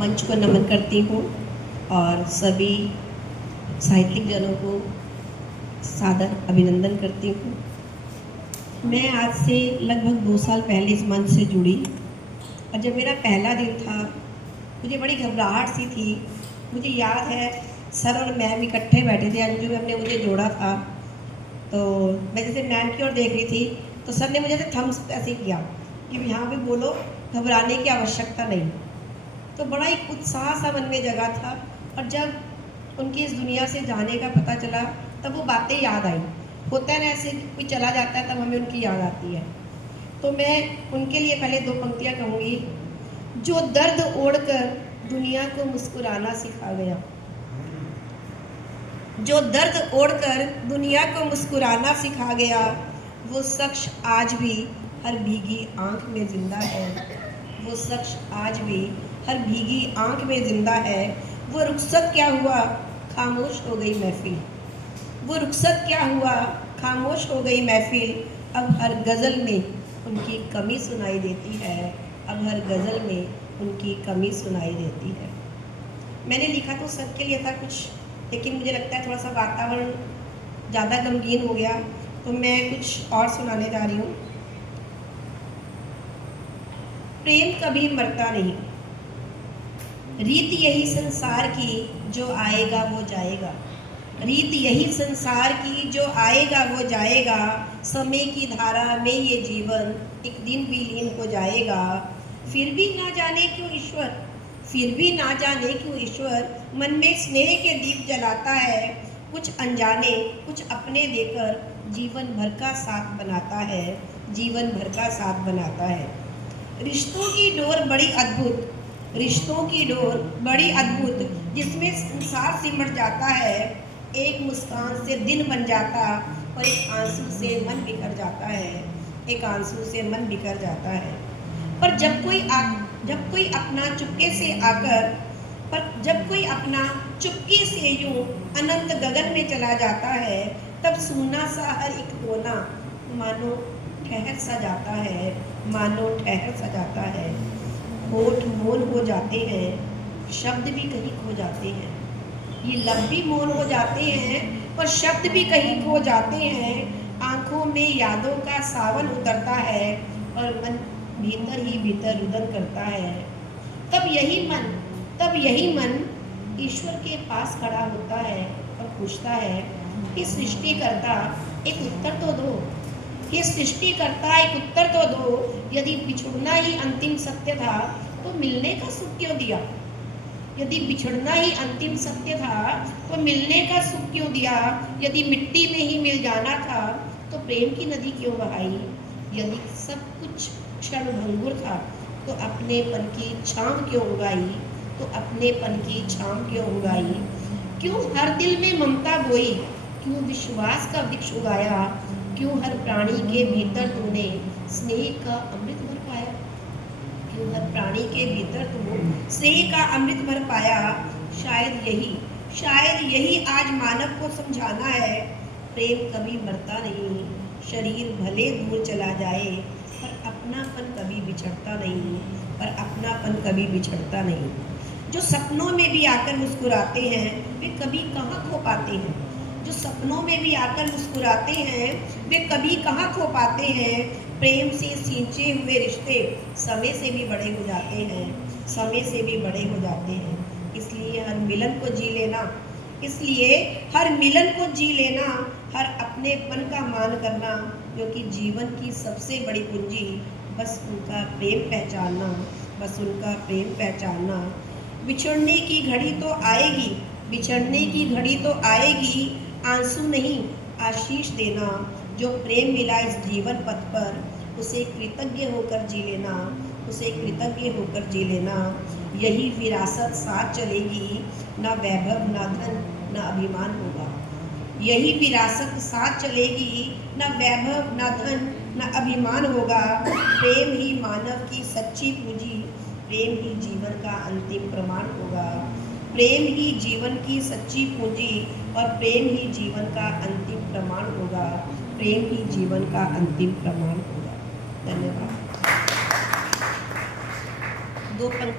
मंच को नमन करती हूँ और सभी साहित्यिक जनों को सादर अभिनंदन करती हूँ। मैं आज से लगभग 2 साल पहले इस मंच से जुड़ी और जब मेरा पहला दिन था मुझे बड़ी घबराहट सी थी। मुझे याद है सर और मैम इकट्ठे बैठे थे, अंजू मैम ने मुझे जोड़ा था, तो मैं जैसे मैम की ओर देख रही थी तो सर ने मुझे थम्स ऐसे किया कि यहाँ पे बोलो, घबराने की आवश्यकता नहीं। तो बड़ा एक उत्साह सा मन में जगा था और जब उनकी इस दुनिया से जाने का पता चला तब वो बातें याद आई। होता है ना ऐसे, कोई चला जाता है तब हमें उनकी याद आती है। तो मैं उनके लिए पहले 2 पंक्तियाँ कहूँगी। जो दर्द ओढ़कर दुनिया को मुस्कुराना सिखा गया, जो दर्द ओढ़कर दुनिया को मुस्कुराना सिखा गया, वो शख्स आज भी हर भीगी आंख में जिंदा है। वो शख्स आज भी हर भीगी आंख में जिंदा है। वो रुखसत क्या हुआ, खामोश हो गई महफिल। वो रुखसत क्या हुआ, खामोश हो गई महफिल। अब हर गज़ल में उनकी कमी सुनाई देती है। अब हर गज़ल में उनकी कमी सुनाई देती है। मैंने लिखा तो सबके लिए था कुछ, लेकिन मुझे लगता है थोड़ा सा वातावरण ज़्यादा गमगीन हो गया, तो मैं कुछ और सुनाने जा रही हूँ। प्रेम कभी मरता नहीं, रीत यही संसार की, जो आएगा वो जाएगा। रीत यही संसार की, जो आएगा वो जाएगा। समय की धारा में ये जीवन एक दिन विलीन हो जाएगा। फिर भी ना जाने क्यों ईश्वर, फिर भी ना जाने क्यों ईश्वर मन में स्नेह के दीप जलाता है। कुछ अनजाने कुछ अपने देकर जीवन भर का साथ बनाता है। जीवन भर का साथ बनाता है। रिश्तों की डोर बड़ी अद्भुत, रिश्तों की डोर बड़ी अद्भुत, जिसमें संसार सिमट जाता है। एक मुस्कान से दिन बन जाता और एक आंसू से मन बिखर जाता है। एक आंसू से मन बिखर जाता है। पर जब कोई अपना चुपके से आकर, पर जब कोई अपना चुपके से यूं अनंत गगन में चला जाता है, तब सूना सा हर एक कोना मानो ठहर सा जाता है। मानो ठहर सा जाता है। होठ मौन हो जाते हैं, शब्द भी कहीं खो जाते हैं। ये लब भी मौन हो जाते हैं और शब्द भी कहीं खो जाते हैं। आंखों में यादों का सावन उतरता है और मन भीतर ही भीतर रुदन करता है। तब यही मन ईश्वर के पास खड़ा होता है और पूछता है कि सृष्टिकर्ता एक उत्तर तो दो, कि सृष्टिकर्ता एक उत्तर तो दो। यदि बिछुड़ना ही अंतिम सत्य था तो मिलने का सुख क्यों दिया। यदि बिछड़ना ही अंतिम सत्य था तो मिलने का सुख क्यों दिया। यदि मिट्टी में ही मिल जाना था तो प्रेम की नदी क्यों बहाई। यदि सब कुछ क्षण भंगुर था तो अपनेपन की छांव क्यों उगाई। तो अपनेपन की छांव क्यों उगाई। क्यों हर दिल में ममता बोई, क्यों विश्वास का वृक्ष उगाया। क्यों हर प्राणी के भीतर तूने स्नेह का अमृत भर पाया। क्यों हर प्राणी के भीतर तू स्नेह का अमृत भर पाया। शायद यही आज मानव को समझाना है। प्रेम कभी मरता नहीं, शरीर भले दूर चला जाए, पर अपनापन कभी बिछड़ता नहीं। पर अपनापन कभी बिछड़ता नहीं। जो सपनों में भी आकर मुस्कुराते हैं वे कभी कहाँ खो पाते हैं। जो सपनों में भी आकर मुस्कुराते हैं वे कभी कहाँ खो पाते हैं। प्रेम से सींचे हुए रिश्ते समय से भी बड़े हो जाते हैं। समय से भी बड़े हो जाते हैं। इसलिए हर मिलन को जी लेना, इसलिए हर मिलन को जी लेना, हर अपनेपन का मान करना, क्योंकि जीवन की सबसे बड़ी पूंजी बस उनका प्रेम पहचानना, बस उनका प्रेम पहचानना। बिछड़ने की घड़ी तो आएगी, बिछड़ने की घड़ी तो आएगी, आंसू नहीं आशीष देना। जो प्रेम मिला इस जीवन पथ पर उसे कृतज्ञ होकर जी लेना, उसे कृतज्ञ होकर जी लेना। यही विरासत साथ चलेगी, ना वैभव ना धन ना अभिमान होगा। यही विरासत साथ चलेगी, ना वैभव ना धन ना अभिमान होगा। प्रेम ही मानव की सच्ची पूंजी, प्रेम ही जीवन का अंतिम प्रमाण होगा। प्रेम ही जीवन की सच्ची पूंजी और प्रेम ही जीवन का अंतिम प्रमाण होगा। प्रेम ही जीवन का अंतिम प्रमाण होगा। धन्यवाद। 2 पंक्ति